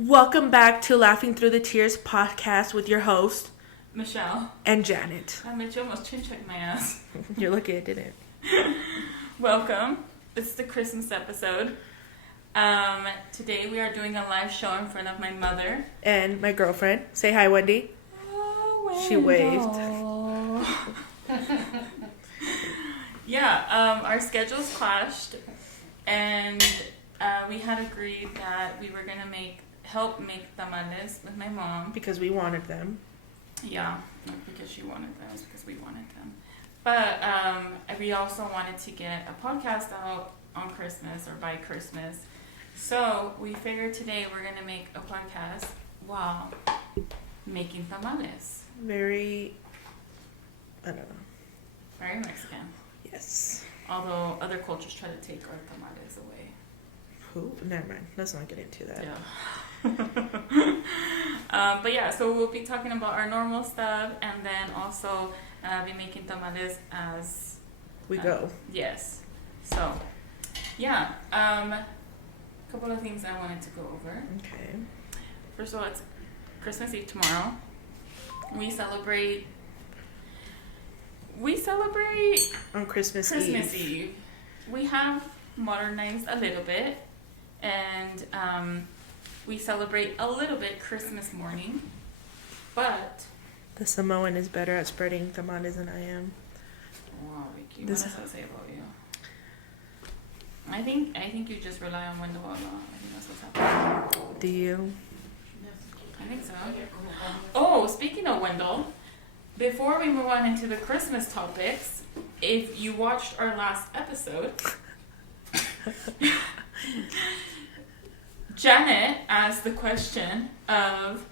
Welcome back to Laughing Through the Tears podcast with your host, Michelle. And Janet. I bet you almost chin-checked my ass. You're lucky I didn't. Welcome. It's the Christmas episode. Today we are doing a live show in front of my mother. And my girlfriend. Say hi, Wendy. Oh, she waved. Yeah, our schedules clashed. And we had agreed that we were going to help make tamales with my mom. Because we wanted them. Yeah, not because she wanted them, it's because we wanted them. But we also wanted to get a podcast out on Christmas or by Christmas. So we figured today we're going to make a podcast while making tamales. Very, I don't know. Very Mexican. Yes. Although other cultures try to take our tamales away. Who? Never mind. Let's not get into that. Yeah. But yeah, so we'll be talking about our normal stuff and then also be making tamales as we go. Yes. So, yeah. A couple of things I wanted to go over. Okay. First of all, it's Christmas Eve tomorrow. We celebrate on Christmas Eve. We have modernized a little bit, and we celebrate a little bit Christmas morning, but the Samoan is better at spreading tamales than I am. Wow, Vicky, what does that say about you? I think you just rely on Wendell a lot. I think that's what's happening. Do you? I think so. Oh, speaking of Wendell, before we move on into the Christmas topics, if you watched our last episode, Janet asked the question of,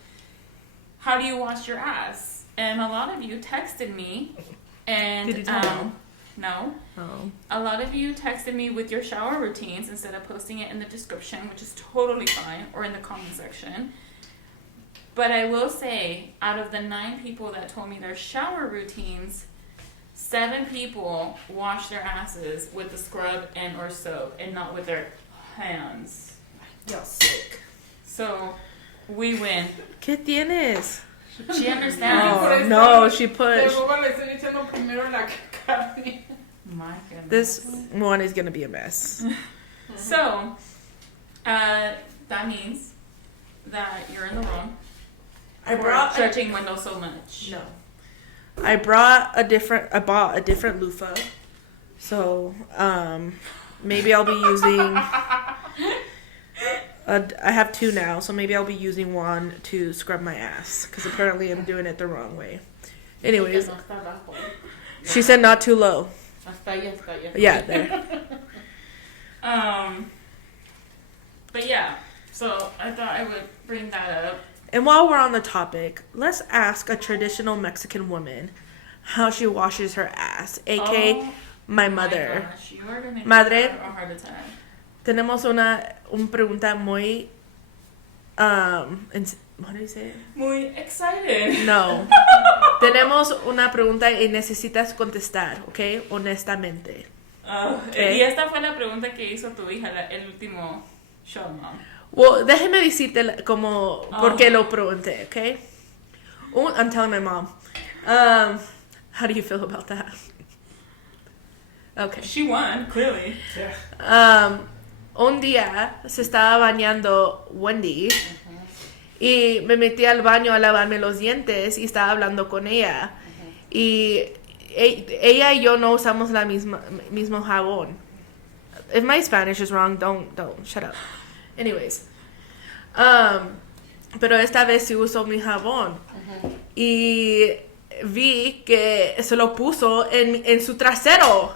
how do you wash your ass? And a lot of you texted me, and did you tell no. Oh. A lot of you texted me with your shower routines instead of posting it in the description, which is totally fine, or in the comment section. But I will say, out of the 9 people that told me their shower routines, 7 people wash their asses with the scrub and or soap, and not with their hands. Y'all sick. So, we win. ¿Qué tienes? She understands. Oh, no, she pushed. My goodness. This one is going to be a mess. So, that means that you're in the wrong. I brought judging Wendell so much. No. I bought a different loofah. So, maybe I'll be using I have 2 now, so maybe I'll be using one to scrub my ass, because apparently I'm doing it the wrong way. Anyways, she said not too low. Yeah, there. But yeah, so I thought I would bring that up. And while we're on the topic, let's ask a traditional Mexican woman how she washes her ass, aka my mother. Gosh, you are gonna Madre, have a heart attack. tenemos una pregunta muy what do you say? Muy excited. No. Tenemos una pregunta y necesitas contestar, ¿ok? Honestamente. Okay. Y esta fue la pregunta que hizo tu hija el último show, Mom. Well, déjeme decirte como por qué lo pregunté, ¿ok? I'm telling my mom. How do you feel about that? Okay. She won, clearly. Un día se estaba bañando Wendy y me metí al baño a lavarme los dientes y estaba hablando con ella. Y ella y yo no usamos la mismo jabón. If my Spanish is wrong, don't shut up. Anyways, pero esta vez sí usó mi jabón y vi que se lo puso en su trasero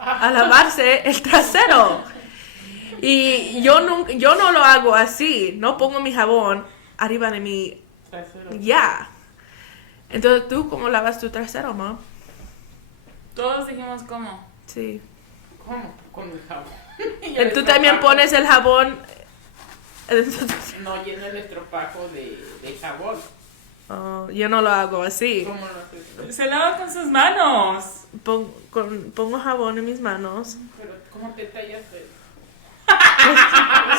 a lavarse el trasero. Y yo no lo hago así, no pongo mi jabón arriba de mi trasero. Ya. Entonces, ¿tú cómo lavas tu trasero, Mom? Todos dijimos cómo. Sí. ¿Cómo? Con el jabón. ¿Tú también pones el jabón? No, lleno el estropajo de jabón. Oh, yo no lo hago así. ¿Cómo lo haces? Se lava con sus manos. Pongo jabón en mis manos. Pero, ¿cómo te tallas?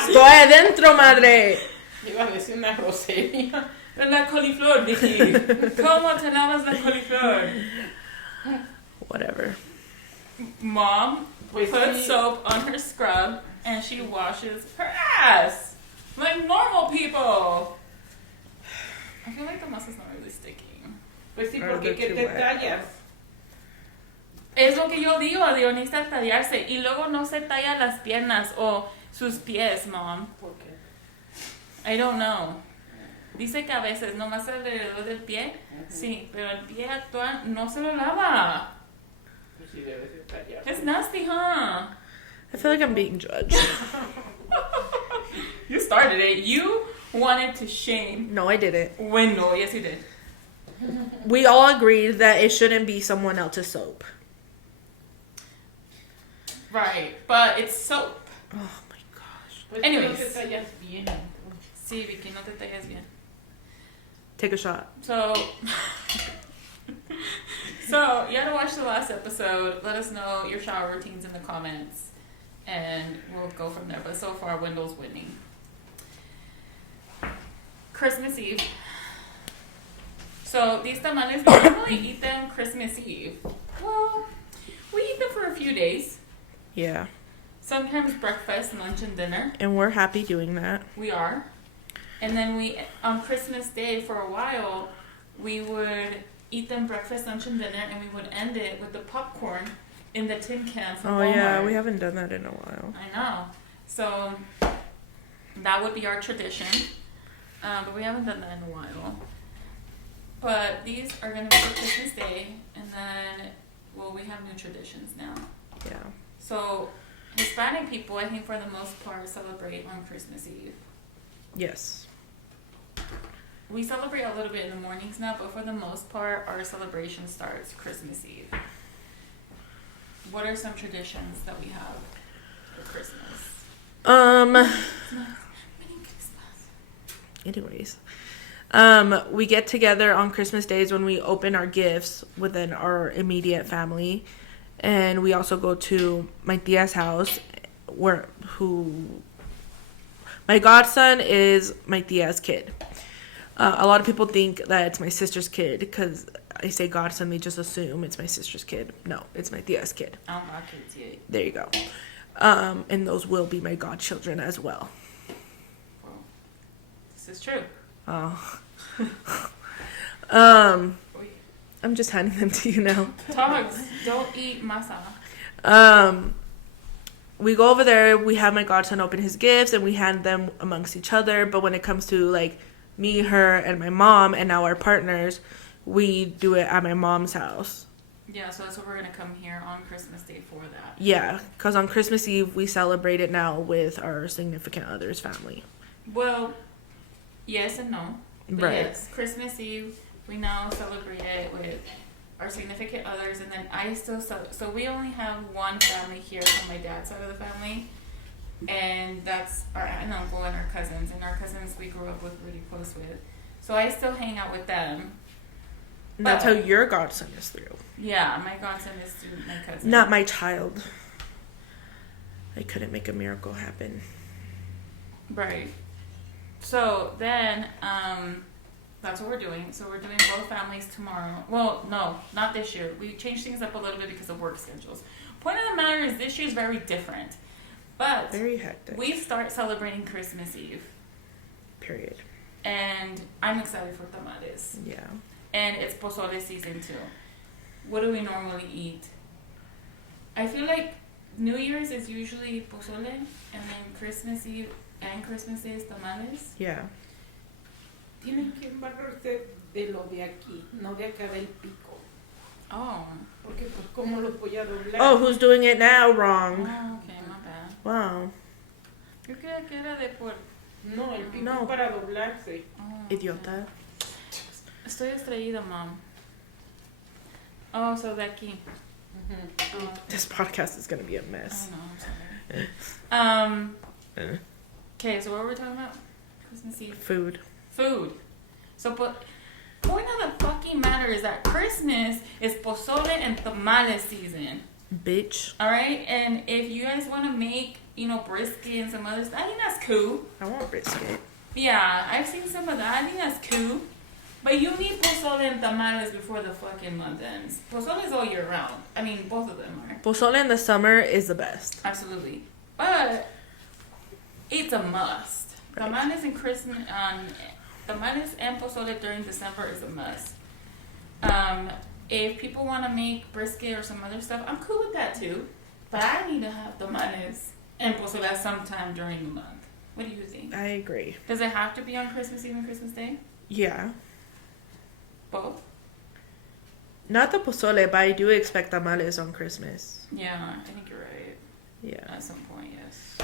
Estoy adentro, madre. Iba a decir una grosería. La coliflor, Vicky. ¿Cómo te lavas la coliflor? Whatever. Mom Pues puts sí. soap on her scrub and she washes her ass. Like normal people. I feel like the muscle's not really sticking. Pues sí, Are porque they ¿qué too te wet? tallas? Es lo que yo digo, necesita tallarse. Y luego no se talla las piernas o sus pies, Mom. ¿Por qué? I don't know. Dice que a veces nomás alrededor del pie, sí, pero el pie actual no se lo lava. Pues sí, debe ser tallarse. It's nasty, huh? I feel like I'm being judged. You started it. You wanted to shame No, I didn't. Wendell. Yes, you did. We all agreed that it shouldn't be someone else's soap. Right, but it's soap. Oh my gosh. Pues Anyways. no te tallas bien. Sí, Vicky, no te tallas bien. Take a shot. So, you had to watch the last episode. Let us know your shower routines in the comments, and we'll go from there. But so far, Wendell's winning. Christmas Eve. So these tamales, we normally eat them Christmas Eve. Well, we eat them for a few days. Yeah. Sometimes breakfast, lunch, and dinner. And we're happy doing that. We are. And then on Christmas Day, for a while, we would eat them breakfast, lunch, and dinner, and we would end it with the popcorn in the tin can from Walmart. Yeah, we haven't done that in a while. I know. So that would be our tradition. But we haven't done that in a while. But these are going to be for Christmas Day, and then, well, we have new traditions now. Yeah. So Hispanic people, I think for the most part, celebrate on Christmas Eve. Yes. We celebrate a little bit in the mornings now, but for the most part, our celebration starts Christmas Eve. What are some traditions that we have for Christmas? Anyways. We get together on Christmas days when we open our gifts within our immediate family. And we also go to my tia's house, my godson is my tia's kid. A lot of people think that it's my sister's kid because I say godson, they just assume it's my sister's kid. No, it's my tia's kid. I don't got kids yet. There you go. And those will be my godchildren as well. Well, this is true. Oh. I'm just handing them to you now. Dogs don't eat masa. We go over there, we have my godson open his gifts, and we hand them amongst each other. But when it comes to, like, me, her, and my mom, and now our partners, we do it at my mom's house. Yeah, so that's what we're going to come here on Christmas Day for that. Yeah, because on Christmas Eve, we celebrate it now with our significant other's family. Well, yes and no. But Right. yes, Christmas Eve, we now celebrate it with our significant others, and then I still so we only have one family here from my dad's side of the family, and that's our aunt and uncle and our cousins. And our cousins we grew up with, really close with. So I still hang out with them. And that's how your godson is through. Yeah, my godson is through my cousin. Not my child. I couldn't make a miracle happen. Right. So then, that's what we're doing. So we're doing both families tomorrow. Well, no, not this year. We changed things up a little bit because of work schedules. Point of the matter is this year's very different. But Very hectic. we start celebrating Christmas Eve. Period. And I'm excited for tamales. Yeah. And it's pozole season too. What do we normally eat? I feel like New Year's is usually pozole, and then Christmas Eve and Christmas Day is tamales. Yeah. Tienen que embarrarse de lo de aquí, no de acá del pico. Oh. Porque pues cómo los voy a doblar. Oh, who's doing it now wrong? Oh, okay, my bad. Wow. Yo creía que era de por... No, el pico No. es para doblarse. Oh, Idiota. estoy distraída, Mom. Oh, so de aquí. Ujú. Oh, This podcast is gonna be a I mess. know, I'm sorry. Okay, so what were we talking about? Christmas Eve. Food. Food. So, point of the fucking matter is that Christmas is pozole and tamales season. Bitch. Alright? And if you guys want to make, brisket and some other stuff, I think that's cool. I want brisket. Yeah, I've seen some of that. I think that's cool. But you need pozole and tamales before the fucking month ends. Pozole is all year round. I mean, both of them are. Pozole in the summer is the best. Absolutely. But it's a must. Right. Tamales and pozole during December is a must. If people want to make brisket or some other stuff, I'm cool with that too. But I need to have tamales and pozole sometime during the month. What do you think? I agree. Does it have to be on Christmas Eve and Christmas Day? Yeah. Both? Not the pozole, but I do expect tamales on Christmas. Yeah, I think you're right. Yeah. At some point, yes.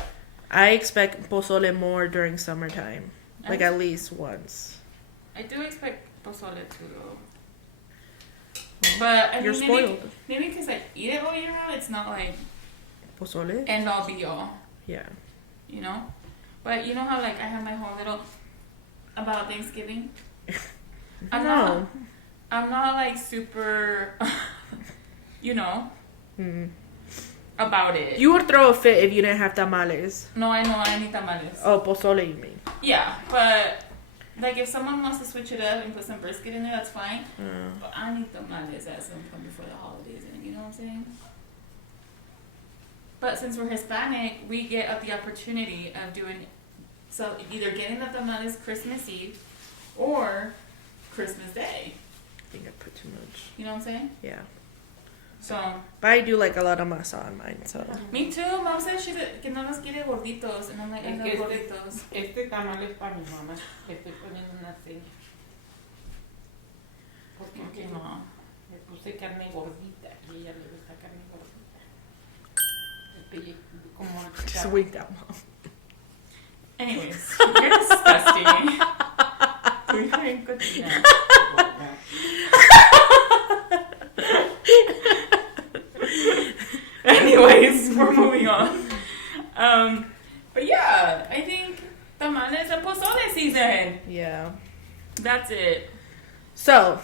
I expect pozole more during summertime. Like at least once. I do expect pozole too, though. But I You're mean, spoiled. Maybe because I eat it all year round, it's not like Pozole? end all be all. Yeah. You know? But you know how like I have my whole little about Thanksgiving? I'm not like super you know about it. You would throw a fit if you didn't have tamales. No, I know I need tamales. Oh, pozole you mean. Yeah, but like if someone wants to switch it up and put some brisket in there, that's fine. But I need tamales at some point before the holidays end, you know what I'm saying? But since we're Hispanic, we get the opportunity of doing so either getting the tamales Christmas Eve or Christmas Day. I think I put too much. You know what I'm saying? Yeah. So. But I do like a lot of masa on mine, so. Me too. Mom said que no los quiere gorditos, and I'm like, I love gorditos. Este tamal es para mi mamá. Le estoy poniendo una seña. Porque no. Le puse carne gordita y ella le gusta carne gordita. Como Sweet that mom. Anyways, you're disgusting. You're in cochina. Anyways, we're moving on. But yeah, I think tamales and pozole season. Yeah. That's it. So.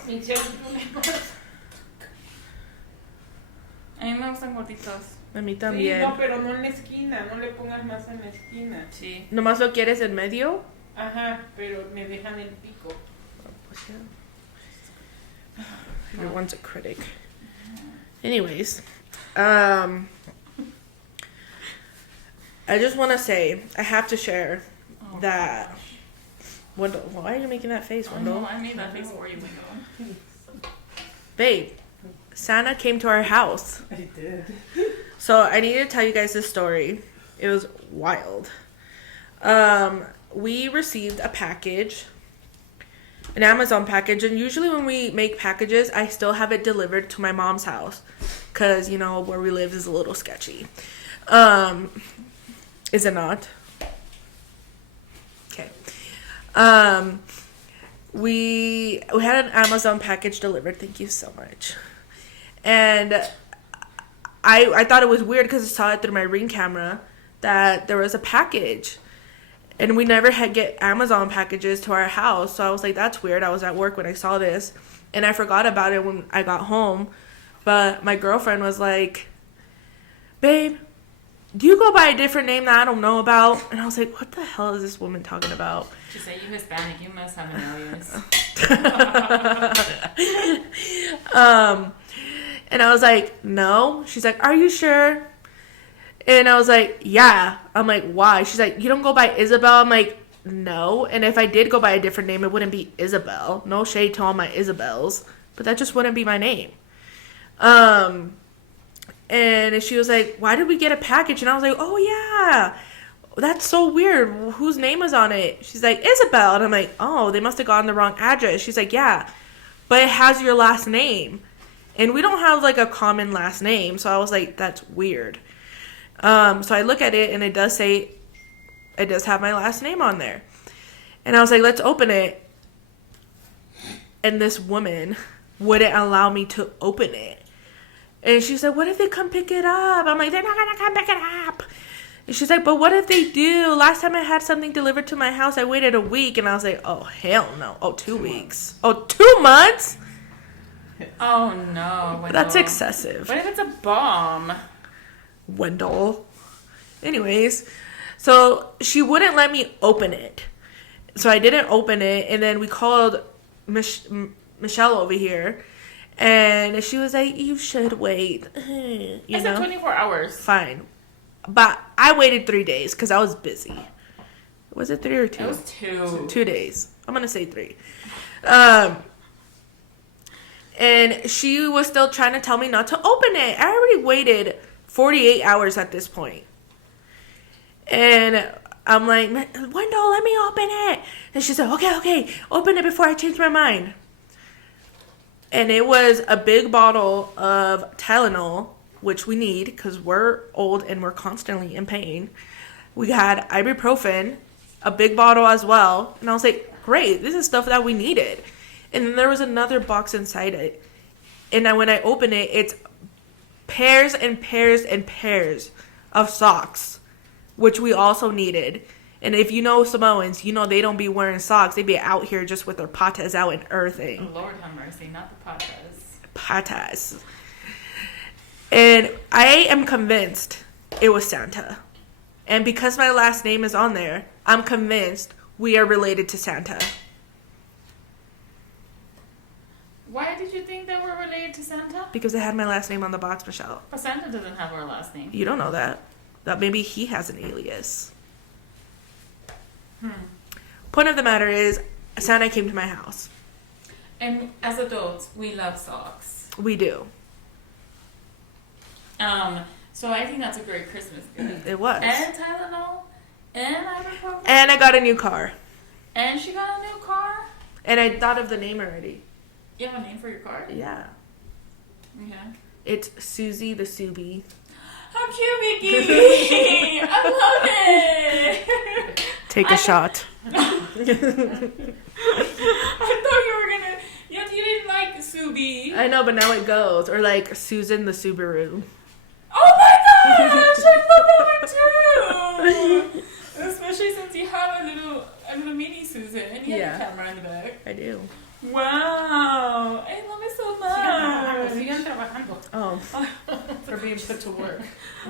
A mí me gustan gorditos. A mí Sí, también. no, pero no en la esquina. No le pongas más en la esquina. Sí. ¿Nomás lo quieres en medio? Ajá, pero me dejan el pico. Pues yeah. Everyone's a critic. Anyways, I just want to say, I have to share that. Wendell, why are you making that face, Wendell? No, I made that face for you, Wendell. Babe, Santa came to our house. I did. So I need to tell you guys this story. It was wild. We received a package, an Amazon package, and usually when we make packages, I still have it delivered to my mom's house, because, you know, where we live is a little sketchy. Is it not? Okay. We had an Amazon package delivered. Thank you so much. And I thought it was weird because I saw it through my Ring camera that there was a package. And we never had get Amazon packages to our house. So I was like, that's weird. I was at work when I saw this. And I forgot about it when I got home. But my girlfriend was like, babe, do you go by a different name that I don't know about? And I was like, what the hell is this woman talking about? She said, you Hispanic, you must have an alias. And I was like, no. She's like, are you sure? And I was like, yeah. I'm like, why? She's like, you don't go by Isabel? I'm like, no. And if I did go by a different name, it wouldn't be Isabel. No shade to all my Isabels. But that just wouldn't be my name. And she was like, why did we get a package? And I was like, oh, yeah. That's so weird. Whose name was on it? She's like, Isabel. And I'm like, oh, they must have gotten the wrong address. She's like, yeah. But it has your last name. And we don't have, like, a common last name. So I was like, that's weird. So I look at it, and it does say, it does have my last name on there. And I was like, let's open it. And this woman wouldn't allow me to open it. And she said, what if they come pick it up? I'm like, they're not going to come pick it up. And she's like, but what if they do? Last time I had something delivered to my house, I waited a week. And I was like, oh, hell no. Oh, 2 weeks. Oh, 2 months? Oh, no. Wendell. That's excessive. What if it's a bomb? Wendell. Anyways, so she wouldn't let me open it. So I didn't open it, and then we called Michelle over here, and she was like, "You should wait." I said 24 hours. Fine. But I waited 3 days because I was busy. Was it 3 or 2? It was 2. 2 days. I'm going to say 3. And she was still trying to tell me not to open it. I already waited 48 hours at this point. And I'm like, Wendell, let me open it. And she said, okay, open it before I change my mind. And it was a big bottle of Tylenol, which we need because we're old and we're constantly in pain. We had ibuprofen, a big bottle as well. And I was like, great, this is stuff that we needed. And then there was another box inside it. And when I opened it, it's pairs and pairs and pairs of socks, which we also needed. And if you know Samoans, you know they don't be wearing socks. They be out here just with their patas out and earthing. Oh, Lord have mercy, not the patas. Patas. And I am convinced it was Santa. And because my last name is on there, I'm convinced we are related to Santa. Why did you think that we're related to Santa? Because it had my last name on the box, Michelle. But Santa doesn't have our last name. You don't know that. That maybe he has an alias. Point of the matter is, Santa came to my house. And as adults, we love socks. We do. So I think that's a great Christmas gift. It was. And Tylenol. And ibuprofen. And I got a new car. And she got a new car. And I thought of the name already. You have a name for your car? Yeah. Okay. It's Susie the Subi. How cute, Vicky! I love it! Take a shot. I thought you were gonna... You didn't like Subi. I know, but now it goes. Or like Susan the Subaru. Oh my gosh! I love that one too! Especially since you have a little mini Susan and you have a camera in the back. I do. Wow! I love it so much! Sigan trabajando. Oh. For being put to work.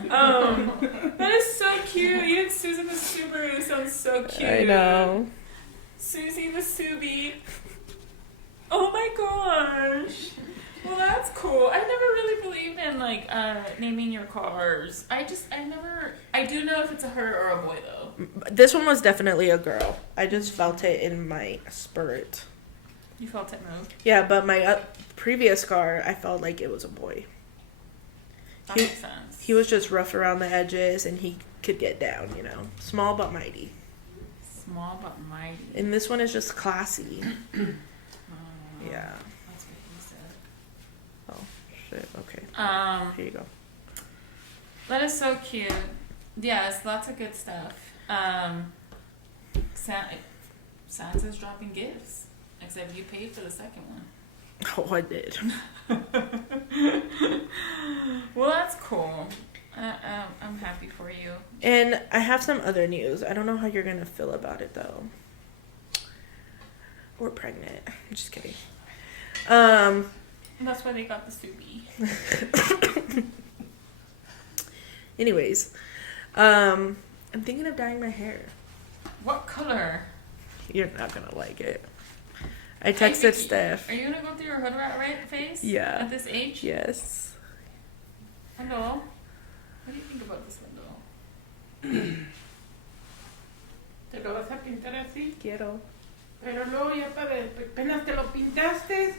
That is so cute. You and Susan the Subaru sounds so cute. I know. Susie the Subi. Oh my gosh. Well, that's cool. I never really believed in like naming your cars. I do know if it's a her or a boy though. This one was definitely a girl. I just felt it in my spirit. You felt it move? Yeah, but my previous car, I felt like it was a boy. That makes sense. He was just rough around the edges and he could get down, you know. Small but mighty. Small but mighty. And this one is just classy. Yeah. That's what he said. Oh, shit. Okay. Here you go. That is so cute. Yes, lots of good stuff. Santa's dropping gifts. Except you paid for the second one. Oh, I did. Well, that's cool. I'm happy for you. And I have some other news. I don't know how you're going to feel about it, though. We're pregnant. I'm just kidding. That's why they got the Subi. Anyways, I'm thinking of dyeing my hair. What color? You're not going to like it. I texted Steph. Are you going to go through your hood rat phase? Yeah. At this age? Yes. Hello? What do you think about this window? ¿Te lo vas a pintar así? Quiero. Pero luego ya apenas te lo pintaste.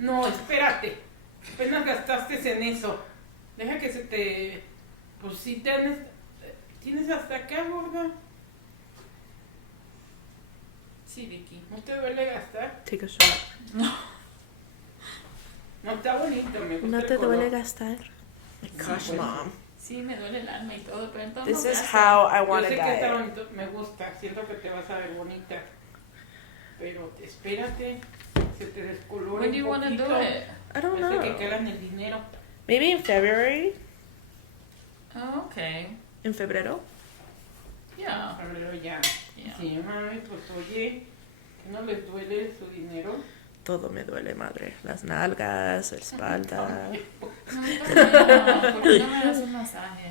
No, espérate. Apenas gastaste en eso. Deja que se te... Pues sí tienes hasta acá, gorda. Sí, Vicky. ¿No te duele gastar? Take a shot. No. No está bonito, me gusta. ¿No te el color. duele gastar? Gosh, Mom. Sí, me duele el alma y todo, pero entonces... This is how I want Yo to sé que está dye it. bonito, me gusta. Siento que te vas a ver bonita. Pero espérate, se te descolora When do you want to do it? I don't Parece que know. quedan el dinero. Maybe in February? Oh, okay. In febrero? Yeah. Febrero ya. Yeah. Sí, mami, pues oye, que no les duele su dinero. Todo me duele, madre. Las nalgas, la espalda. No, ¿por qué no me das un masaje?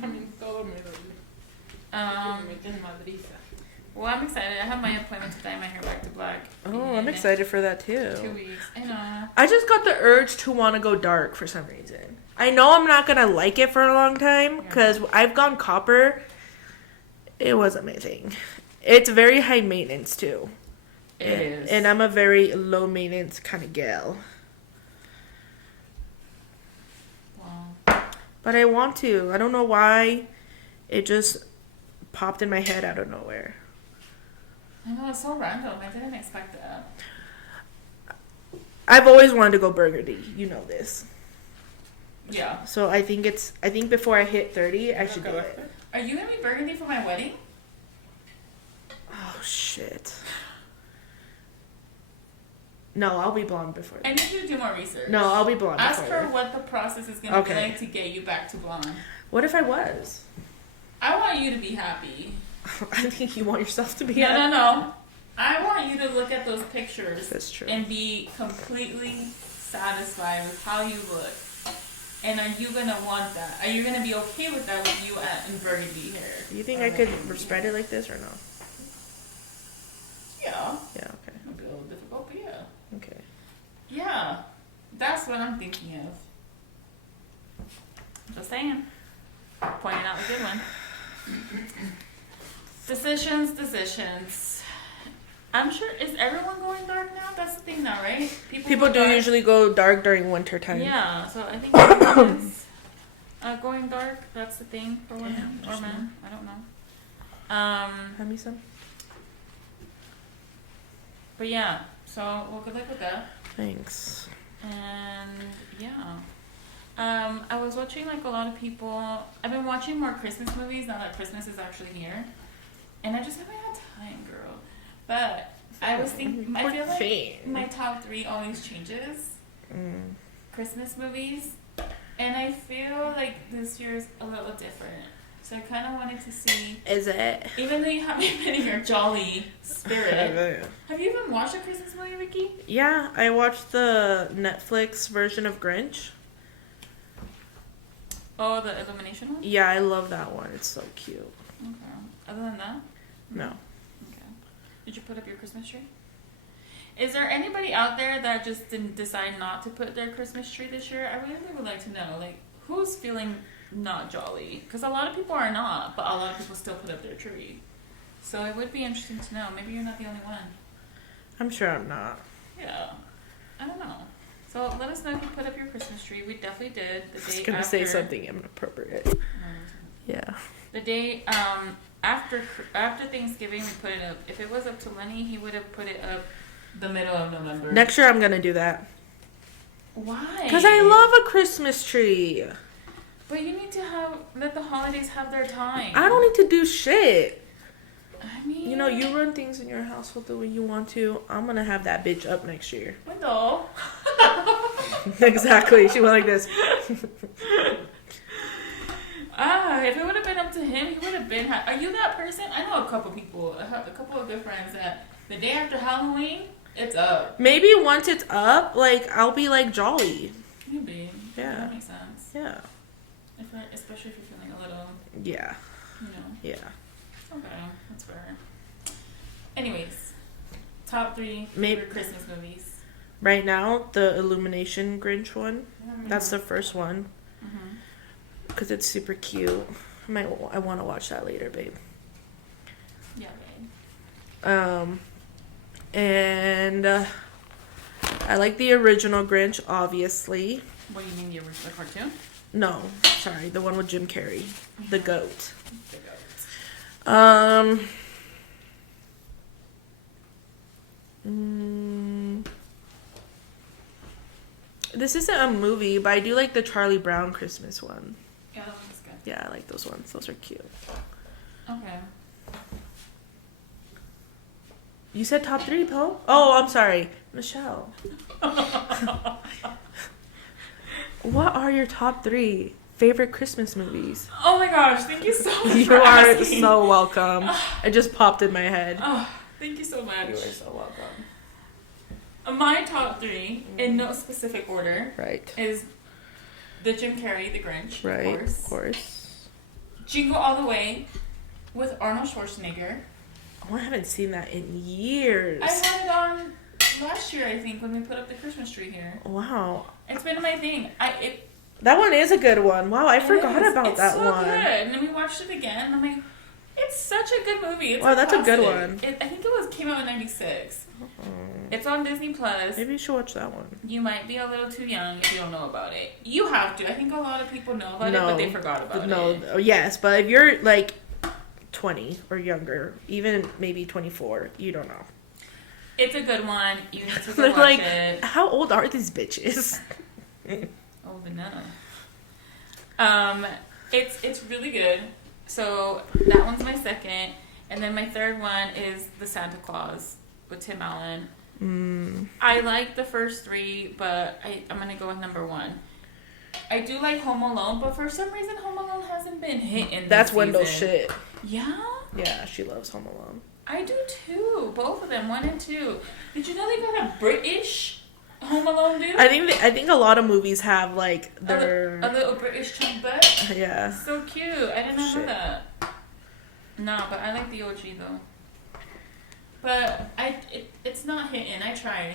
También todo me duele. Well, I'm excited. I have my appointment to dye my hair back to black. Oh, I'm excited for that too. 2 weeks. I know. I just got the urge to want to go dark for some reason. I know I'm not gonna like it for a long time because I've gone copper. It was amazing. It's very high maintenance too. It is. And I'm a very low maintenance kind of gal. Wow. But I want to. I don't know why. It just popped in my head out of nowhere. I know, it's so random. I didn't expect that. I've always wanted to go burgundy. You know this. Yeah. So I think before I hit 30, I should do it. Are you gonna be burgundy for my wedding? Oh, shit. No, I'll be blonde before I need you to do more research. No, I'll be blonde Ask before her what the process is gonna be like to get you back to blonde. What if I was? I want you to be happy. I think you want yourself to be happy. No. I want you to look at those pictures. That's true. And be completely satisfied with how you look. And are you gonna want that? Are you gonna be okay with that with you in burgundy hair? You think I could spread it like this or no? Yeah. Yeah, okay. It'll be a little difficult, but yeah. Okay. Yeah. That's what I'm thinking of. Just saying. Pointing out a good one. Decisions. I'm sure, is everyone going dark now? That's the thing now, right? People do usually go dark during winter time. Yeah, so I think everyone is going dark. That's the thing for women or men. I don't know. Have me some? But yeah, so well, good luck with that. Thanks. And yeah. I was watching like a lot of people. I've been watching more Christmas movies now that Christmas is actually here. And I just haven't had time, girl. But I was thinking, I feel like my top 3 always changes. Christmas movies. And I feel like this year's a little different. So I kind of wanted to see. Is it? Even though you haven't been in your jolly spirit. Have you even watched a Christmas movie, Ricky? Yeah, I watched the Netflix version of Grinch. Oh, the Illumination one? Yeah, I love that one. It's so cute. Okay. Other than that? No. Okay. Did you put up your Christmas tree? Is there anybody out there that just didn't decide not to put their Christmas tree this year? I really would like to know, like, who's feeling not jolly? Because a lot of people are not, but a lot of people still put up their tree. So it would be interesting to know. Maybe you're not the only one. I'm sure I'm not. Yeah. I don't know. So let us know if you put up your Christmas tree. We definitely did. The day I was going to say something inappropriate. Yeah. The day after Thanksgiving, we put it up. If it was up to Lenny, he would have put it up the middle of November. Next year, I'm going to do that. Why? Because I love a Christmas tree. But you need to let the holidays have their time. I don't need to do shit. I mean... You know, you run things in your household the way you want to. I'm going to have that bitch up next year. Window. Exactly. She went like this. If it would have been up to him, he would have been... Are you that person? I know a couple people, a couple of good friends that the day after Halloween, it's up. Maybe once it's up, like, I'll be, like, jolly. Maybe. Yeah. That makes sense. Yeah. Especially if you're feeling a little... Yeah. You know. Yeah. Okay, that's fair. Anyways, top 3 favorite Christmas movies. Right now, the Illumination Grinch one. That's the first one. Because it's super cute. I want to watch that later, babe. Yeah, babe. And I like the original Grinch, obviously. What do you mean, the original cartoon? No, sorry, the one with Jim Carrey. The goat. The goat. This isn't a movie, but I do like the Charlie Brown Christmas one. Yeah, that one's good. Yeah, I like those ones. Those are cute. Okay. You said top 3, Poe? Oh, I'm sorry. Michelle. What are your top 3 favorite Christmas movies? Oh my gosh, thank you so much. You are so welcome. It just popped in my head. Oh, thank you so much. You are so welcome. My top 3, in no specific order, Right. is the Jim Carrey, The Grinch, Right, of course. of course. Jingle All the Way, with Arnold Schwarzenegger. Oh, I haven't seen that in years. I had it on last year, I think, when we put up the Christmas tree here. Wow. It's been my thing. That one is a good one. Wow, I forgot about that so one. Good. And then we watched it again, and I'm like, it's such a good movie. It's wow, that's a good one. I think it came out in '96. It's on Disney Plus. Maybe you should watch that one. You might be a little too young if you don't know about it. You have to. I think a lot of people know about it, but they forgot about it. No, yes, but if you're like 20 or younger, even maybe 24, you don't know. It's a good one. You need to go watch it. How old are these bitches? Old enough. It's really good. So that one's my second, and then my third one is The Santa Claus with Tim Allen. I like the first three, but I'm gonna go with number one. I do like Home Alone, but for some reason Home Alone hasn't been hitting. That's Wendell's shit. Yeah? Yeah, she loves Home Alone. I do too. Both of them, 1 and 2. Did you know they got a British Home Alone dude? I think a lot of movies have like their a little British chunk butt. Yeah. So cute. I didn't know that. No, but I like the OG though. But it's not hitting. I tried.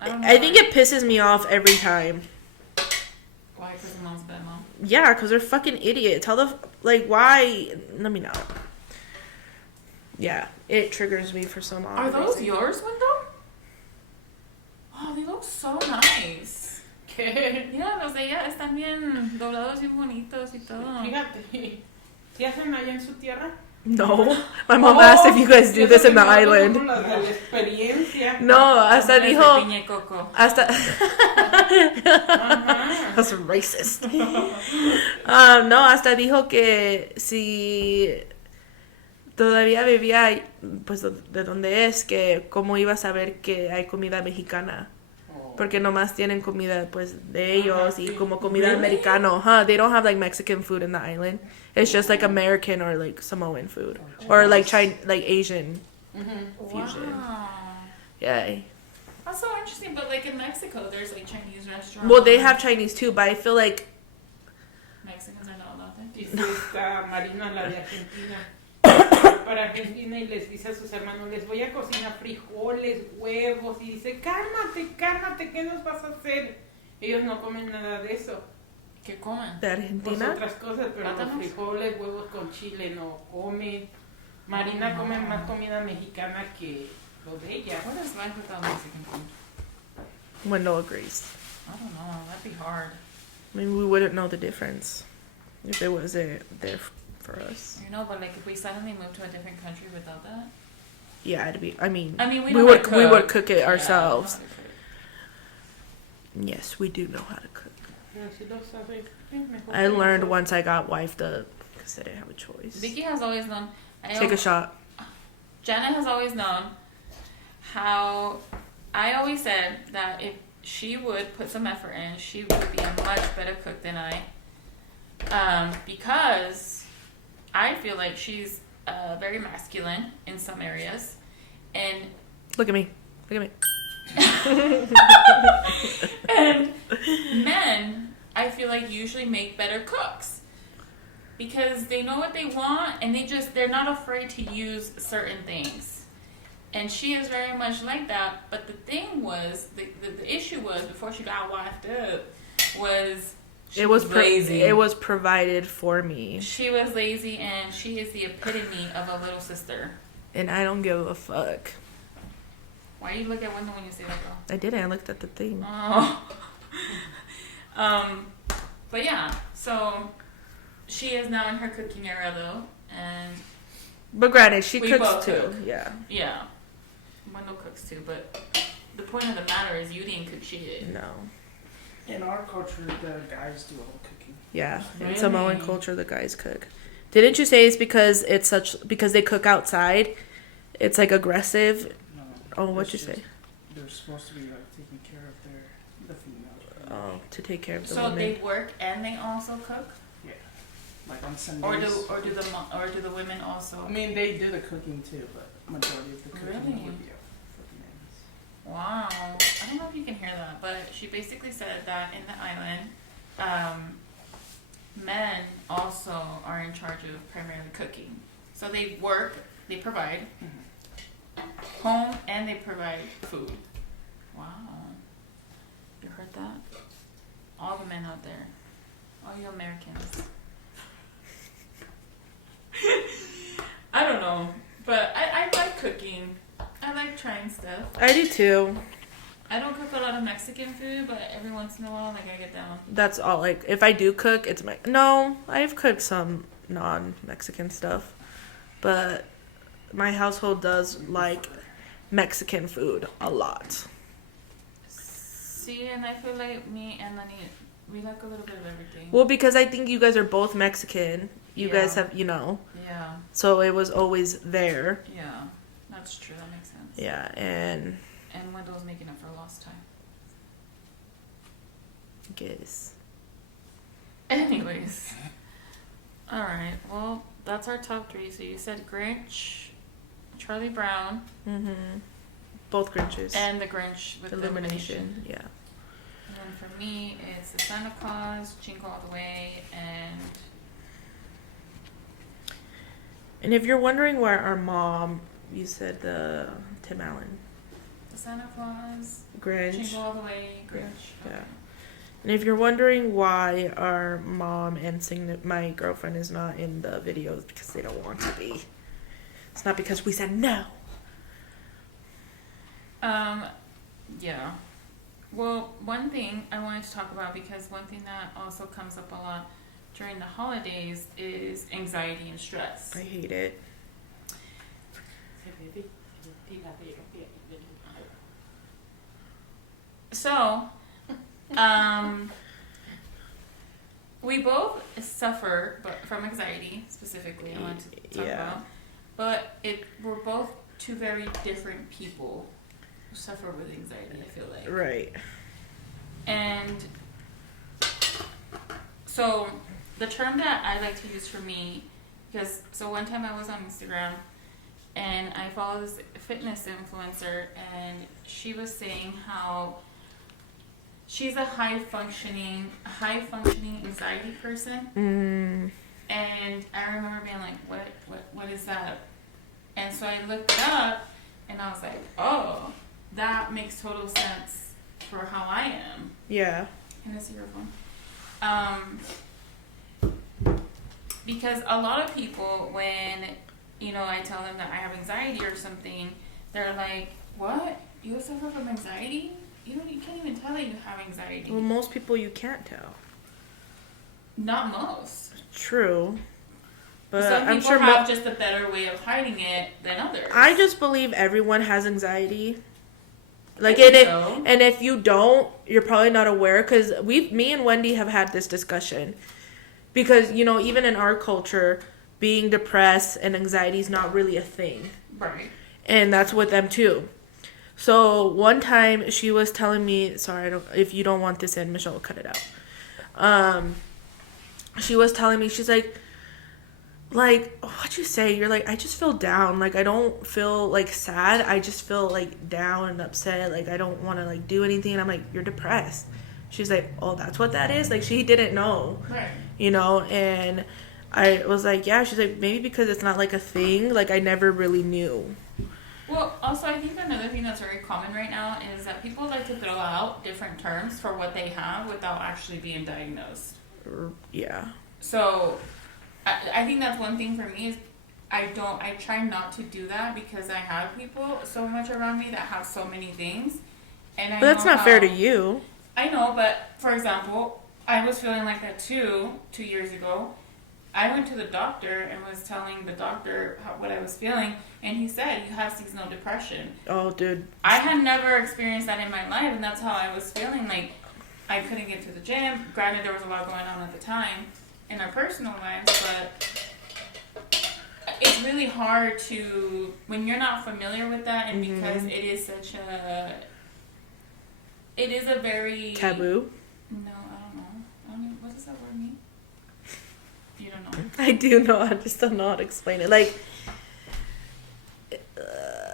I think it pisses me off every time. Why? Because the mom's a bad mom? Yeah, because they're fucking idiots. Why? Let me know. Yeah, it triggers me for some odd reason. Are those reason. yours, Wendell? Oh, they look so nice. ¿Qué? Yeah, los de ella están bien doblados y bonitos y todo. Fíjate, ¿sí hacen allá en su tierra? No, my mom asked if you guys do this in the island. No, hasta dijo. Hasta. That's racist. No, hasta dijo que si todavía vivía, pues de donde es, que cómo iba a saber que hay comida mexicana. Porque nomás tienen comida pues de ellos y como comida americano. They don't have like Mexican food in the island. It's just like American or like Samoan food or like Asian fusion. Wow. Yeah. That's so interesting. But like in Mexico, there's like Chinese restaurants. Well, they have Chinese too, but I feel like Mexicans are not allowed there. Dice esta Marina, la de Argentina, para Argentina, y les dice a sus hermanos, les voy a cocinar frijoles, huevos, y dice, cálmate, ¿qué nos vas a hacer? Ellos no comen nada de eso. ¿Qué comen? ¿De Argentina? Pues otras cosas, pero los frijoles, huevos con chile no comen. Marina come más comida mexicana que lo de ella. What is life without Mexican food? Wendell agrees. I don't know. That'd be hard. Maybe we wouldn't know the difference if it wasn't there for us. You know, but like if we suddenly moved to a different country without that. Yeah, it'd be. I mean we would cook it ourselves. Yes, we do know how to cook. I learned once I got wifed up because I didn't have a choice. Vicky has always known. Take a shot. Janet has always known how I always said that if she would put some effort in, she would be a much better cook than I. Because I feel like she's very masculine in some areas, and look at me. And men, I feel like usually make better cooks because they know what they want and they're not afraid to use certain things. And she is very much like that. But the thing was, the issue was before she got wifed up was she was lazy. It was provided for me. She was lazy, and she is the epitome of a little sister. And I don't give a fuck. Why do you look at Wendell when you say that, girl? I didn't. I looked at the thing. Oh. But yeah, so she is now in her cooking era, though, and. But granted, she cooks too. Cook. Yeah. Yeah. Wendell cooks too, but the point of the matter is you didn't cook shit. No. In our culture, the guys do all the cooking. Yeah, really? In Samoan culture, the guys cook. Didn't you say it's because they cook outside? It's like aggressive. No. Oh, what'd you say? They're supposed to be like taking care of the female. Oh, to take care of the so women. they work and they also cook. Yeah, like on Sundays. Or do the women also? I mean, they do the cooking too, but majority of the cooking Really? would be for the men. Wow. I don't know if you can hear that, but she basically said that in the island, men also are in charge of primarily cooking. So they work, they provide home, and they provide food. Wow. You heard that? All the men out there. All you Americans. I don't know. But I like cooking. I like trying stuff. I do too. I don't cook a lot of Mexican food, but every once in a while, like, I get down. That's all. Like, if I do cook, it's my... No, I've cooked some non-Mexican stuff. But my household does like Mexican food a lot. See, and I feel like me and Lenny, we like a little bit of everything. Well, because I think you guys are both Mexican. You guys have, Yeah. So it was always there. Yeah. That's true. That makes sense. Yeah, and Wendell's making up for lost time. guess. Anyways. Alright, well, that's our top 3. So you said Grinch, Charlie Brown. Mm-hmm. Both Grinches. And the Grinch with Illumination. Yeah. And then for me, it's the Santa Claus, Jingle All the Way, And if you're wondering why our mom, you said the Tim Allen. the Santa Claus, Grinch. Jingle All the Way, Grinch. Yeah. Okay. And if you're wondering why our mom and my girlfriend is not in the videos, because they don't want to be. It's not because we said no. Yeah. Well, one thing I wanted to talk about, because one thing that also comes up a lot during the holidays is anxiety and stress. I hate it. So, we both suffer from anxiety, specifically, I want to talk about. But we're both two very different people who suffer with anxiety, I feel like. Right. And so, the term that I like to use for me, because, so one time I was on Instagram, and I follow this fitness influencer, and she was saying how she's a high functioning anxiety person. And I remember being like, what is that? And so I looked it up, and I was like, oh, that makes total sense for how I am. Yeah. Can I see your phone? Because a lot of people, when, I tell them that I have anxiety or something, they're like, what? You suffer from anxiety? You can't even tell that you have anxiety. Well, most people you can't tell. Not most. True. But Some people I'm sure have just a better way of hiding it than others. I just believe everyone has anxiety. Like, and if you don't, you're probably not aware. Because me and Wendy have had this discussion. Because, even in our culture, being depressed and anxiety is not really a thing. Right. And that's with them too. So one time she was telling me, sorry, if you don't want this in, Michelle will cut it out. She was telling me, she's like, what'd you say? You're like, I just feel down. Like, I don't feel, sad. I just feel, down and upset. Like, I don't want to, do anything. And I'm like, you're depressed. She's like, oh, that's what that is? Like, she didn't know. Right. And I was like, yeah. She's like, maybe because it's not, a thing. Like, I never really knew. Well, also, I think another thing that's very common right now is that people like to throw out different terms for what they have without actually being diagnosed. Yeah. So, I think that's one thing for me is I try not to do that because I have people so much around me that have so many things. And But that's not fair to you. I know, but for example, I was feeling like that too 2 years ago. I went to the doctor and was telling the doctor what I was feeling, and he said, you have seasonal depression. Oh, dude. I had never experienced that in my life, and that's how I was feeling. Like, I couldn't get to the gym. Granted, there was a lot going on at the time in our personal lives, but it's really hard to, when you're not familiar with that, and because it is it is a very... Taboo? No, I don't know. What does that word mean? You don't know. I do know. I just don't know how to explain it.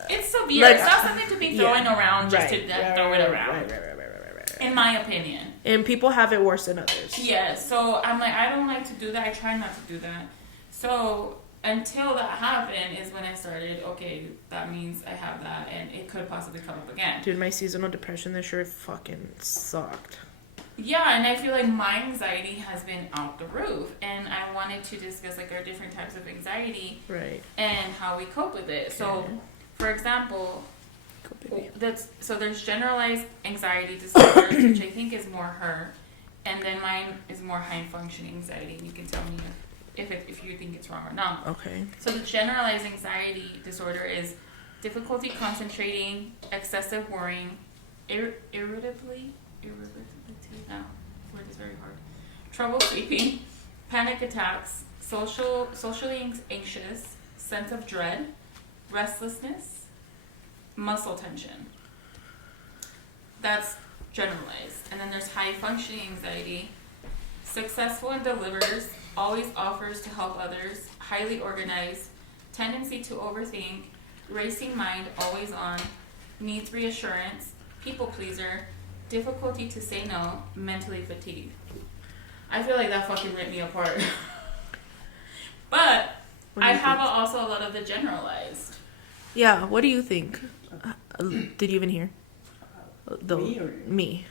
It's severe. It's not something to be throwing around just to throw it around. Right. In my opinion. And people have it worse than others. Yeah, so I'm like, I don't like to do that. I try not to do that. So until that happened is when I started, okay, that means I have that and it could possibly come up again. Dude, my seasonal depression this year fucking sucked. Yeah, and I feel like my anxiety has been out the roof. And I wanted to discuss like our different types of anxiety. Right. And how we cope with it. So, for example, there's generalized anxiety disorder, which I think is more her, and then mine is more high functioning anxiety. And you can tell me if you think it's wrong or not. Okay. So the generalized anxiety disorder is difficulty concentrating, excessive worrying, irritability. That word is very hard. Trouble sleeping, panic attacks, socially anxious, sense of dread, restlessness, muscle tension. That's generalized. And then there's high functioning anxiety, successful and delivers, always offers to help others, highly organized, tendency to overthink, racing mind, always on, needs reassurance, people pleaser, difficulty to say no, mentally fatigued. I feel like that fucking ripped me apart. But I have also a lot of the generalized. Yeah, what do you think? Did you even hear? Me or me?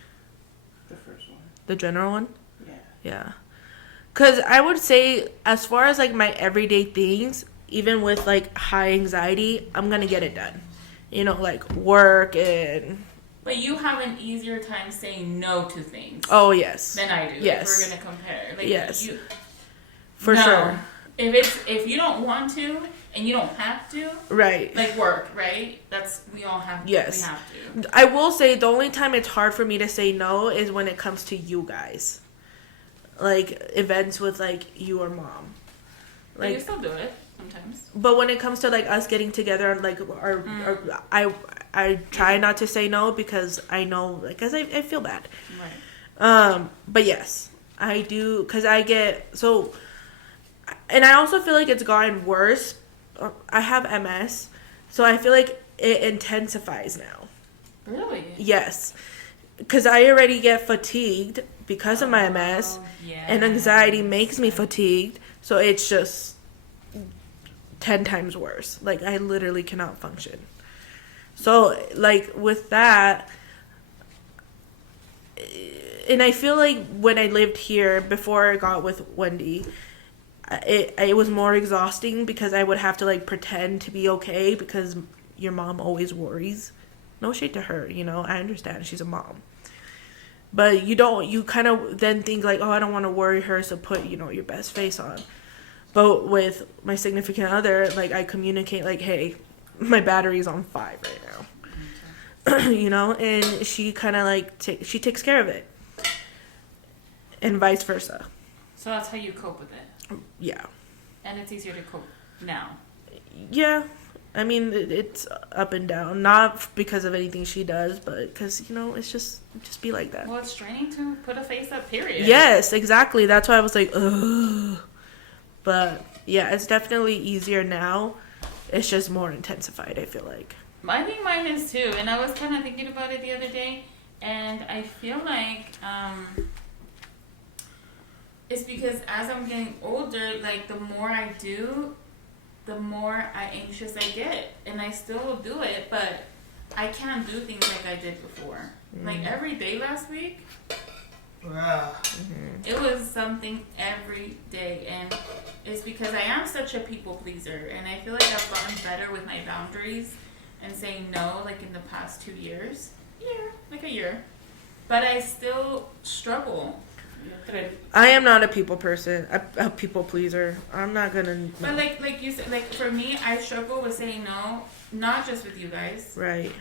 the first one? The general one? Yeah. Yeah. Because I would say, as far as like my everyday things, even with like high anxiety, I'm going to get it done. You know, like work and... But you have an easier time saying no to things. Oh, yes. Than I do. Yes. If we're going to compare. Like, yes. You, For sure. If you don't want to and you don't have to. Right. Like work, right? We all have to. Yes. We have to. I will say the only time it's hard for me to say no is when it comes to you guys. Like events with like you or mom. Like, but you still do it sometimes. But when it comes to like us getting together, like I try not to say no because I know, like, cause I feel bad. Right. But yes, I do, cause I get so, and I also feel like it's gotten worse. I have MS, so I feel like it intensifies now. Really? Yes, cause I already get fatigued because of my MS, and anxiety makes me fatigued, so it's just 10 times worse. Like, I literally cannot function. So, like, with that, and I feel like when I lived here, before I got with Wendy, it was more exhausting because I would have to, like, pretend to be okay because your mom always worries. No shade to her, you know, I understand, she's a mom. But you kind of then think, like, oh, I don't want to worry her, so put, you know, your best face on. But with my significant other, like, I communicate, like, hey, my battery's on 5 right now. You know, and she kind of, like, she takes care of it. And vice versa. So that's how you cope with it? Yeah. And it's easier to cope now? Yeah. I mean, it's up and down. Not because of anything she does, but because, you know, it's just be like that. Well, it's training to put a face up, period. Yes, exactly. That's why I was like, ugh. But, yeah, it's definitely easier now. It's just more intensified, I feel like. I think mine is too. And I was kind of thinking about it the other day. And I feel like it's because as I'm getting older, like, the more I do, the more anxious I get. And I still will do it, but I can't do things like I did before. Like, every day last week, it was something every day. And it's because I am such a people pleaser. And I feel like I've gotten better with my boundaries and saying no, like, in the past 2 years. Like a year. But I still struggle. I am not a people person, a people pleaser. I'm not gonna. No. But like you said, like, for me, I struggle with saying no, not just with you guys. Right.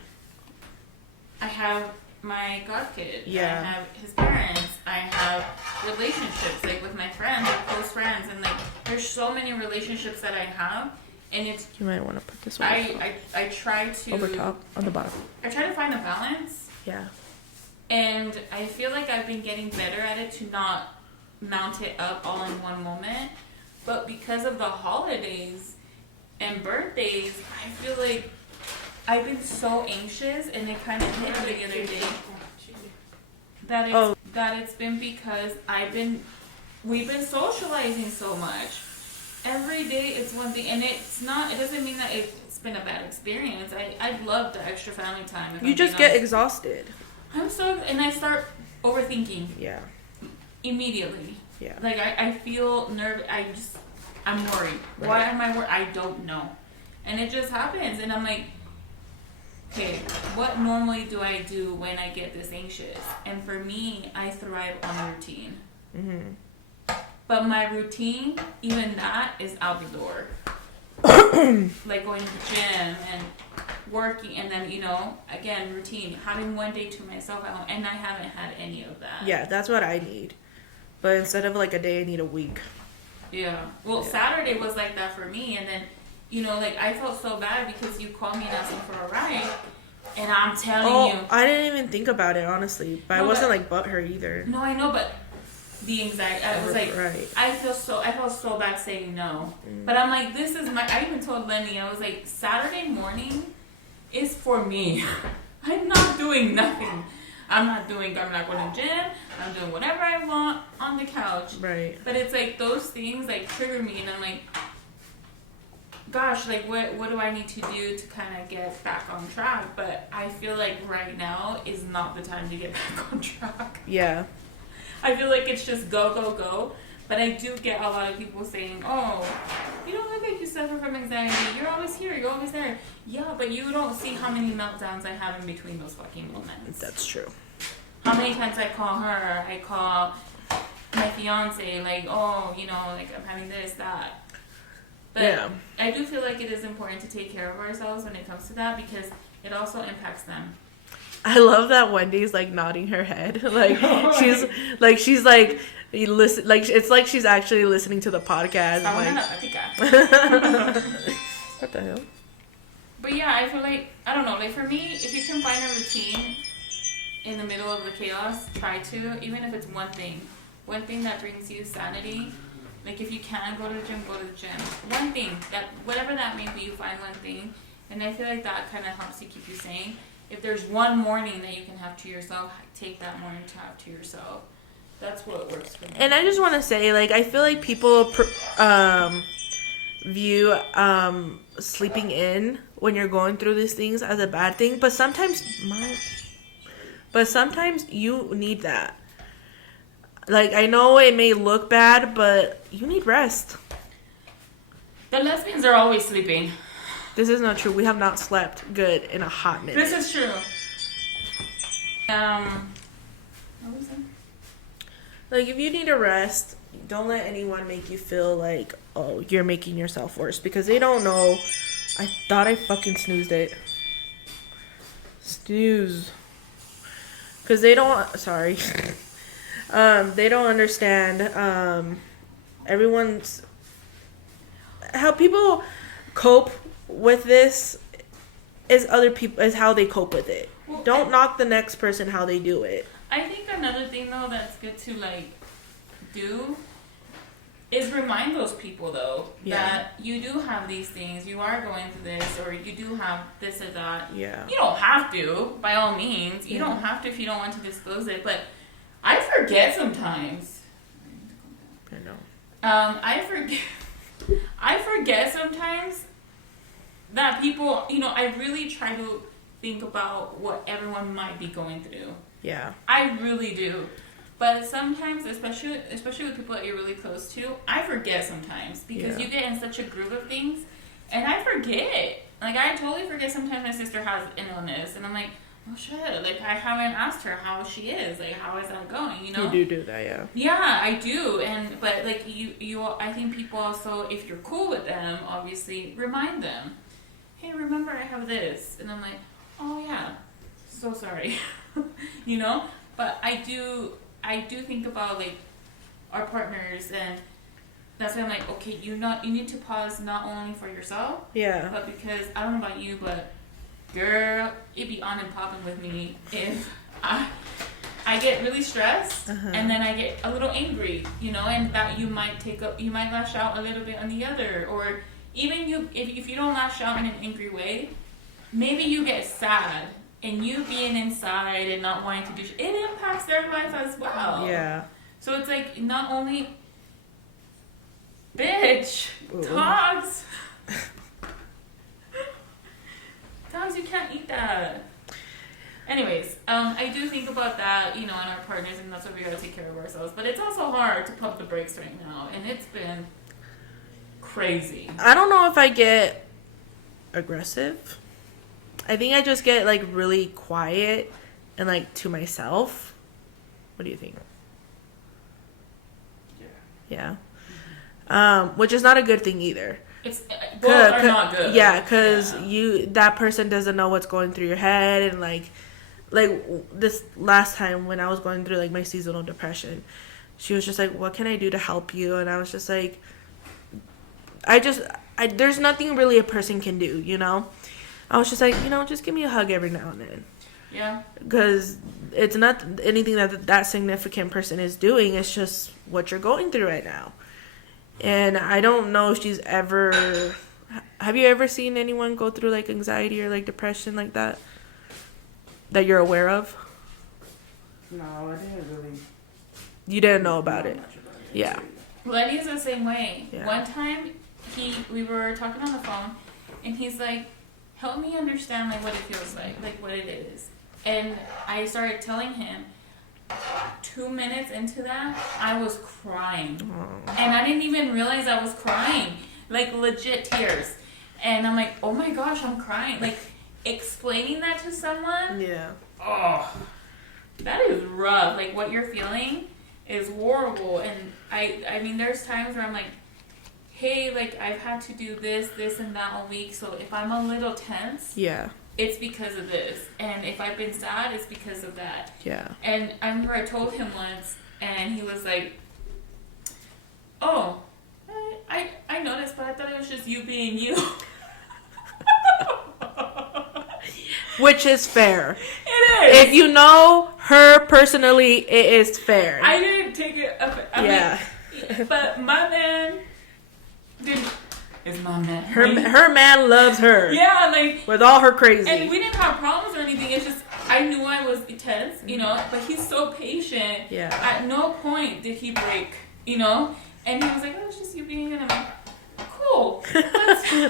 I have my godkid. Yeah. I have his parents. I have relationships, like, with my friends, like, close friends, and, like, there's so many relationships that I have, and it's. You might want to put this over. I try to. Over top, on the bottom. I try to find a balance. Yeah. And I feel like I've been getting better at it to not mount it up all in one moment. But because of the holidays and birthdays, I feel like I've been so anxious, and it kind of hit me the other day that it's that it's been because we've been socializing so much. Every day it's one thing, and it doesn't mean that it's been a bad experience. I love the extra family time. You just get exhausted. And I start overthinking. Yeah. Immediately. Yeah. Like, I feel nervous. I'm worried. Right. Why am I worried? I don't know. And it just happens. And I'm like, okay, what normally do I do when I get this anxious? And for me, I thrive on routine. Mm-hmm. But my routine, even that, is out the door. Like going to the gym and working, and then, again, routine. Having one day to myself at home, and I haven't had any of that. Yeah, that's what I need. But instead of like a day, I need a week. Yeah. Well, Saturday was like that for me, and then, I felt so bad because you called me and asked me for a ride, and I'm telling you. I didn't even think about it, honestly. But I wasn't like butthurt either. No, I know, but the anxiety, I was like, right. I felt so bad saying no. But I'm like, I even told Lenny, I was like, Saturday morning is for me. I'm not doing nothing. I'm not going to the gym. I'm doing whatever I want on the couch. Right. But it's like those things like trigger me, and I'm like, gosh, like what do I need to do to kind of get back on track? But I feel like right now is not the time to get back on track. Yeah. I feel like it's just go, go, go. But I do get a lot of people saying, oh, you don't look like you suffer from anxiety. You're always here. You're always there. Yeah, but you don't see how many meltdowns I have in between those fucking moments. That's true. How many times I call her, I call my fiance, like, oh, like I'm having this, that. But yeah. I do feel like it is important to take care of ourselves when it comes to that, because it also impacts them. I love that Wendy's like nodding her head, like she's like you listen, like it's like she's actually listening to the podcast. What the hell? But yeah, I feel like, I don't know, like for me, if you can find a routine in the middle of the chaos, try to, even if it's one thing that brings you sanity. Like if you can go to the gym, go to the gym. One thing, that whatever that may be, you find one thing, and I feel like that kind of helps you keep you sane. If there's one morning that you can have to yourself, take that morning to have to yourself. That's what works for me. And I just want to say, like, I feel like people view sleeping in when you're going through these things as a bad thing, but sometimes you need that. Like, I know it may look bad, but you need rest. The lesbians are always sleeping. This is not true. We have not slept good in a hot minute. This is true. What was that? Like, if you need a rest, don't let anyone make you feel like, oh, you're making yourself worse. Because they don't know. I thought I fucking snoozed it. Snooze. Because they don't... Sorry. They don't understand everyone's... How people cope with this is how they cope with it. Well, don't knock the next person how they do it. I think another thing though that's good to like do is remind those people though that you do have these things, you are going through this, or you do have this or that. Yeah. You don't have to, by all means. You don't have to if you don't want to disclose it, but I forget sometimes. I know. I forget sometimes that people, I really try to think about what everyone might be going through. Yeah. I really do. But sometimes, especially with people that you're really close to, I forget sometimes because you get in such a groove of things and I forget. Like, I totally forget sometimes my sister has an illness and I'm like, oh shit, like I haven't asked her how she is, like how is that going, You do that, yeah. Yeah, I do, but like you I think people also, if you're cool with them, obviously remind them, hey, remember I have this, and I'm like, oh yeah, so sorry, but I do think about like our partners, and that's why I'm like, okay, you need to pause not only for yourself, but because I don't know about you, but girl, it be on and popping with me if I get really stressed and then I get a little angry, and that you might lash out a little bit on the other, or even if you don't lash out in an angry way, maybe you get sad and you being inside and not wanting to do it impacts their life as well. Yeah. So it's like, not only, bitch, Ooh. dogs, you can't eat that. Anyways, I do think about that, you know, and our partners, and that's why we gotta take care of ourselves. But it's also hard to pump the brakes right now, and it's been crazy. I don't know if I get aggressive. I think I just get like really quiet and like to myself. What do you think? Yeah. Which is not a good thing either. It's both are not good. Yeah, because that person doesn't know what's going through your head, and like this last time when I was going through like my seasonal depression, she was just like, "What can I do to help you?" And I was just like, there's nothing really a person can do, you know. I was just like, you know, just give me a hug every now and then. Yeah. Because it's not anything that significant person is doing. It's just what you're going through right now. And I don't know if she's ever... Have you ever seen anyone go through, like, anxiety or, like, depression like that? That you're aware of? No, I didn't really... You didn't know about it? Yeah. Lenny's the same way. Yeah. One time, we were talking on the phone, and he's like, help me understand, like, what it feels like what it is. And I started telling him, 2 minutes into that, I was crying. Aww. And I didn't even realize I was crying. Like, legit tears. And I'm like, oh my gosh, I'm crying. Like, explaining that to someone. Yeah. Oh, that is rough. Like, what you're feeling is horrible. And I mean, there's times where I'm like, hey, like, I've had to do this, and that all week. So if I'm a little tense. Yeah. It's because of this. And if I've been sad, it's because of that. Yeah. And I remember I told him once, and he was like, oh, I noticed, but I thought it was just you being you. Which is fair. It is. If you know her personally, it is fair. I didn't take it up. But my man didn't. Is my man. Her man loves her. Yeah, like. With all her crazy. And we didn't have problems or anything. It's just, I knew I was tense, you know, but he's so patient. Yeah. At no point did he break, you know? And he was like, oh, it's just you being in. I'm like, cool.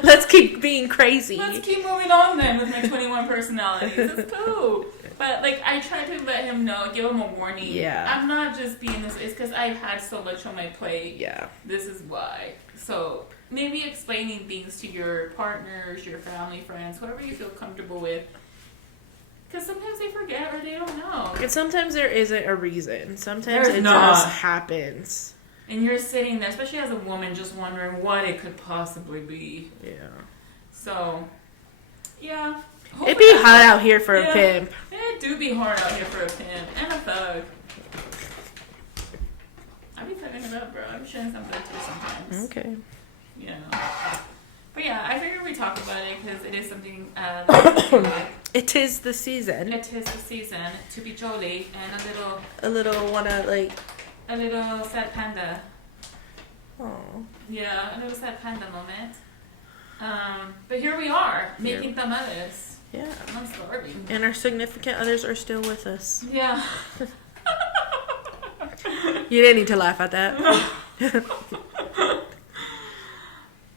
Let's keep being crazy. Let's keep moving on then with my 21 personalities. It's cool. But, like, I tried to let him know, give him a warning. Yeah. I'm not just being this. It's because I've had so much on my plate. Yeah. This is why. So, maybe explaining things to your partners, your family, friends, whoever you feel comfortable with. Because sometimes they forget or they don't know. And sometimes there isn't a reason. Sometimes There's it not. just happens. And you're sitting there, especially as a woman, just wondering what it could possibly be. Yeah. So, yeah. It'd be hot out here for a pimp. It do be hard out here for a pimp and a thug. I be thugging it up, bro. I be showing something too sometimes. Okay. You know. But yeah, I figured we talk about it because it is something It is the season. It is the season to be jolly and a little a little sad panda. Oh. Yeah, a little sad panda moment. But here we are making tamales. Yeah. I'm starving. And our significant others are still with us. Yeah. You didn't need to laugh at that.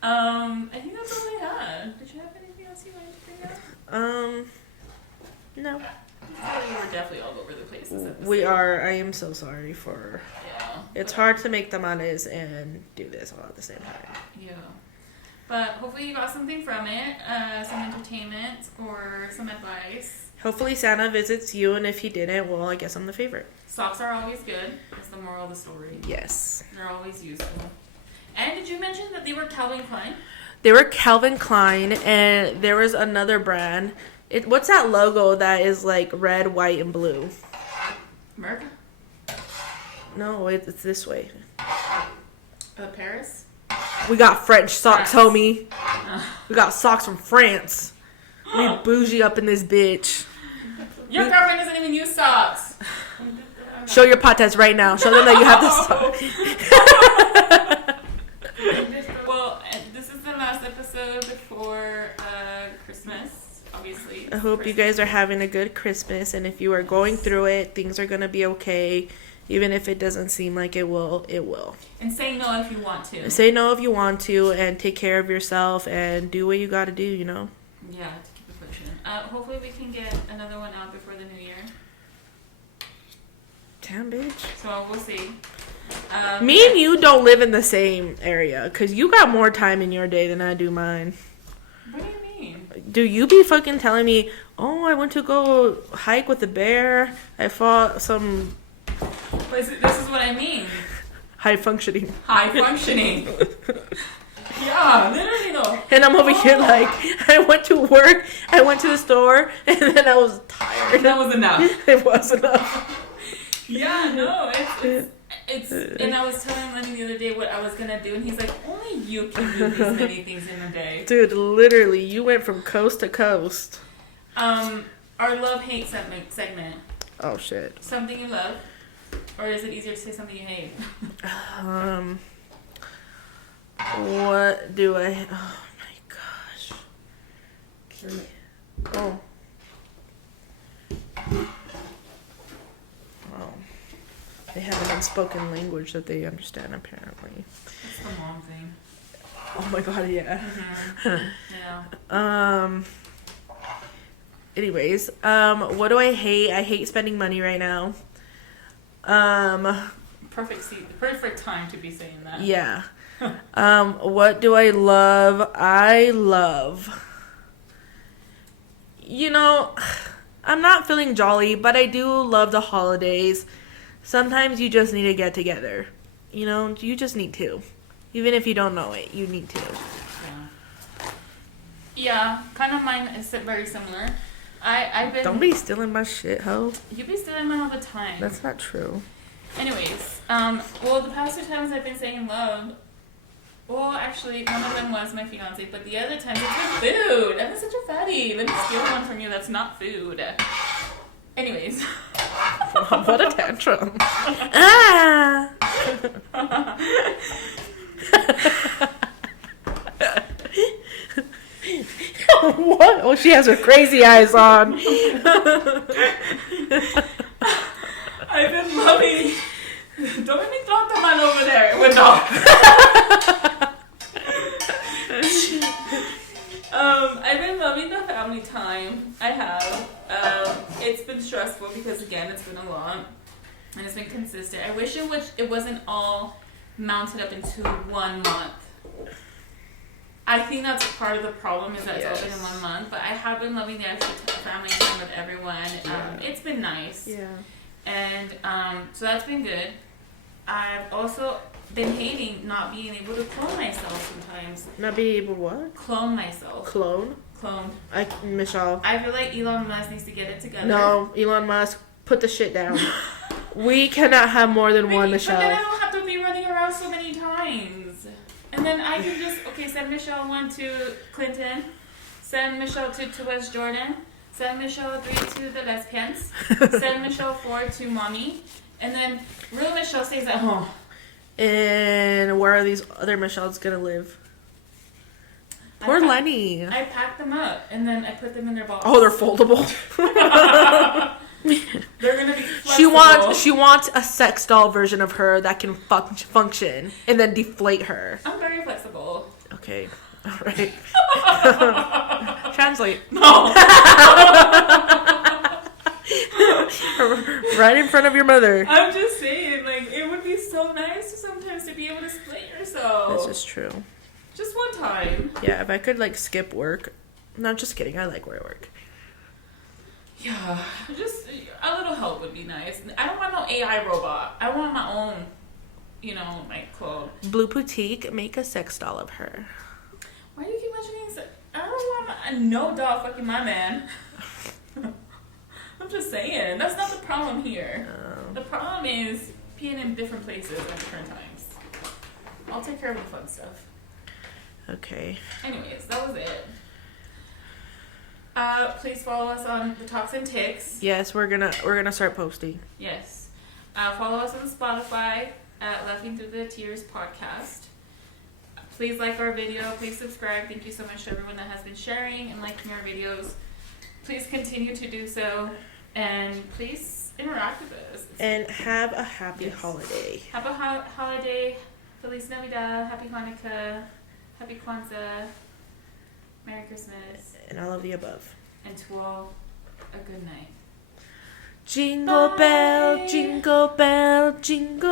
I think that's all I had. Did you have anything else you wanted to bring up? No. We were definitely all over the place this episode. We are. I am so sorry for... Yeah. It's hard to make tamales and do this all at the same time. Yeah. But hopefully you got something from it. Some entertainment or some advice. Hopefully Santa visits you, and if he didn't, well, I guess I'm the favorite. Socks are always good. That's the moral of the story. Yes. They're always useful. And did you mention that they were Calvin Klein? They were Calvin Klein, and there was another brand. What's that logo that is like red, white, and blue? America? No, it's this way. Paris? We got French socks, France. homie. We got socks from France. We bougie up in this bitch. Your girlfriend doesn't even use socks. Show your patas right now. Show them that you have the socks. Well, this is the last episode before Christmas. Obviously, everybody. I hope you guys are having a good Christmas, and if you are going through it, things are gonna be okay. Even if it doesn't seem like it will, it will. And say no if you want to. Say no if you want to, and take care of yourself, and do what you gotta do, you know? Yeah, to keep it pushing. Hopefully we can get another one out before the new year. Damn, bitch. So we'll see. Me and you don't live in the same area, because you got more time in your day than I do mine. What do you mean? Do you be fucking telling me, oh, I went to go hike with a bear, I fought some... This is what I mean. High functioning. High functioning. Yeah, literally though. And I'm over here like, I went to work, I went to the store, and then I was tired. That was enough. It was enough. Yeah, no, it's and I was telling Lenny the other day what I was gonna do, and he's like, only you can do this many things in a day. Dude, literally, you went from coast to coast. Our love-hate segment. Oh, shit. Something you love? Or is it easier to say something you hate? What do I... Oh, my gosh. Oh. Oh. They have an unspoken language that they understand, apparently. It's the mom thing. Oh, my God, yeah. Mm-hmm. Yeah. Anyways, what do I hate? I hate spending money right now. Perfect time to be saying that. Yeah. What do I love? I love, you know, I'm not feeling jolly, but I do love the holidays. Sometimes you just need to get together. You know, you just need to. Even if you don't know it, you need to. Yeah, kind of mine is very similar. I've been... Don't be stealing my shit, ho. You be stealing mine all the time. That's not true. Anyways, well, the past 2 times I've been saying love, well, actually, one of them was my fiance, but the other time it's been food. I'm such a fatty. Let me steal one from you that's not food. Anyways. What a tantrum. Ah! What? Oh, she has her crazy eyes on. I've been loving... Don't make me throw the man over there. It went off. I've been loving the family time. I have. It's been stressful because, again, it's been a lot. And it's been consistent. I wish it wasn't all mounted up into 1 month. I think that's part of the problem is that it's all been in 1 month. But I have been loving the extra family time with everyone. It's been nice. Yeah. And so that's been good. I've also been hating not being able to clone myself sometimes. Not being able to what? Clone myself. Clone? Cloned. Michelle. I feel like Elon Musk needs to get it together. No, Elon Musk, put the shit down. We cannot have more than one Michelle. But then I don't have to be running around so many times. And then I can just, send Michelle 1 to Clinton. Send Michelle 2 to West Jordan. Send Michelle 3 to the lesbians. Send Michelle 4 to mommy. And then real Michelle stays at home. And where are these other Michelles gonna live? Poor Lenny. I packed them up and then I put them in their box. Oh, they're foldable. They're gonna be flexible. She wants a sex doll version of her that can function and then deflate her. I'm very flexible. Okay. All right. Translate. No. Right in front of your mother. I'm just saying, like, it would be so nice sometimes to be able to split yourself. This is true. Just one time. Yeah, if I could, like, skip work. No, just kidding. I like where I work. Yeah, just a little help would be nice. I don't want no AI robot. I want my own, like, clone. Blue Boutique, make a sex doll of her. Why do you keep mentioning sex? I don't want no dog fucking my man. I'm just saying. That's not the problem here. Oh. The problem is being in different places at different times. I'll take care of the fun stuff. Okay. Anyways, that was it. Please follow us on the Talks and Ticks. Yes, we're gonna start posting. Yes. Follow us on Spotify at Laughing Through the Tears podcast. Please like our video. Please subscribe. Thank you so much to everyone that has been sharing and liking our videos. Please continue to do so, and please interact with us. And have a happy holiday. Have a holiday. Feliz Navidad. Happy Hanukkah. Happy Kwanzaa. Merry Christmas. And all of the above. And to all, a good night. Jingle bell, jingle bell, jingle.